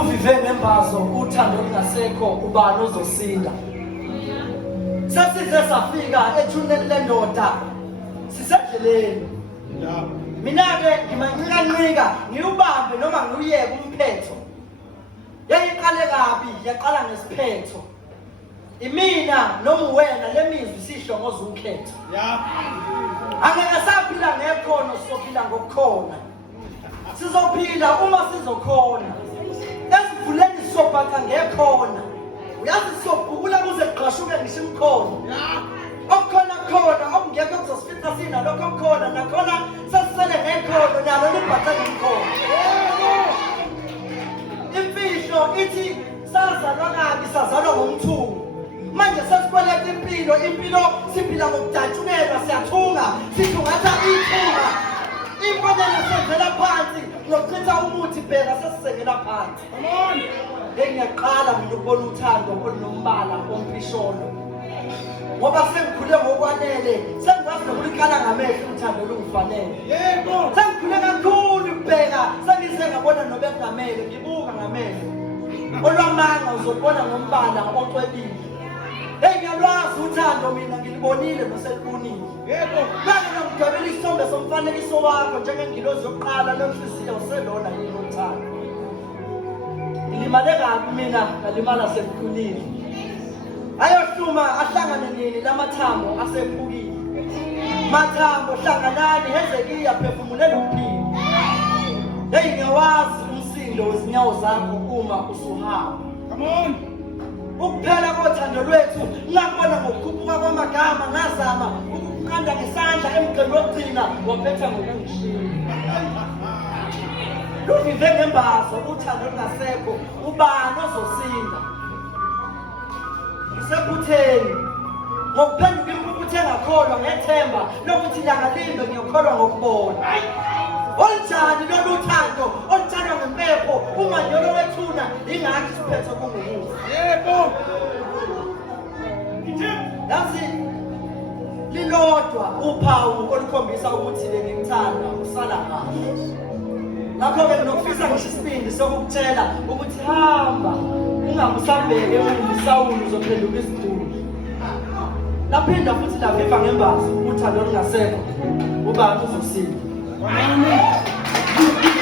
luvive ngembazo uthando lungasekho ubani ozosinda. Sasize safika ethuneni lendoda sisendleleni. Mina-ke ngimanqika ngiubambe noma ngiuyeke umphetho. Yayiqale kabi yaqala ngesiphetho. Imina noma wena lemizwi sihlongoza ukhetho. Angeke saphila ngekhono sizophila ngokukhona. Sizophila uma sizokhona. Esivuleni sobhaka ngekhona. Uyazi sobhukula kuze kuqashuke ngisho imkhono. Okukhona khona okungekho kuzosifitha sina lokho khona nakhona sasisele ngekhono nalo libhathe ngekhono. Imfihlo ithi sazalwa kabi sazalwa ngomthungo. Manje sesikweleta impilo siphila ngokudatshukelwa siyathunga sithungatha ithunga. Imfanele senzela phansi nokuchitha umuthi bheka sesisengela phansi. Ngiyaqala mina ukubona uthando olunombala ompisholo. Ngoba sengikhule ngokwanele sengazi nokulikala ngamehlo uthando olungifanele. Yebo. Sengikhule kakhulu ukubheka sengize ngabona nobengamele ngibuka ngamehlo. Olwamanga uzobona ngombala ocwebile. Ngiyalwazi uthando mina ngilibonile noselibonile. Yebo. Manje ngidabela isithombe somfanekiso wakho njengengilozi yokuqala nomhliziyo uselona yini uthando. Ngilimale kabi mina ngalimala sekukhulile. Ayohluma ahlangane nini lamathambo asephukile. Mathambo hlanganani Hezekiya phefumulela ukuphila. Ngiyawazi umsindo wezinyawo zakho uma usuhamba. Come on. Ukuphela kothando lwethu ngakubona ngokukhuphuka kwamagama ngazama ukuqanda ngesandla emgqeni wokugcina waphetha ngokungishiya. Luvive ngembazo uthando lungasekho ubani ozosinda. Ngisephutheni ngokuphenduka impuphu engakholwa ngethemba lokuthi langalimbe ngiyokholwa ngokubona. Olujani lolu thando olutshalwa ngempepho umanyolo wethuna ingakho isiphetho kungukufa. Yebo. Yazi lilodwa uphawu olukhombisa ukuthi bengikuthanda usala kahle. Ngakho-ke nginokufisa ngisho isibindi sokukutshela ukuthi hamba ungamusabheke unguSawuli uzophenduka isiduli. Laphinda futhi laviva ngembazo uthando olungasekho ubani uzosinda. Amen.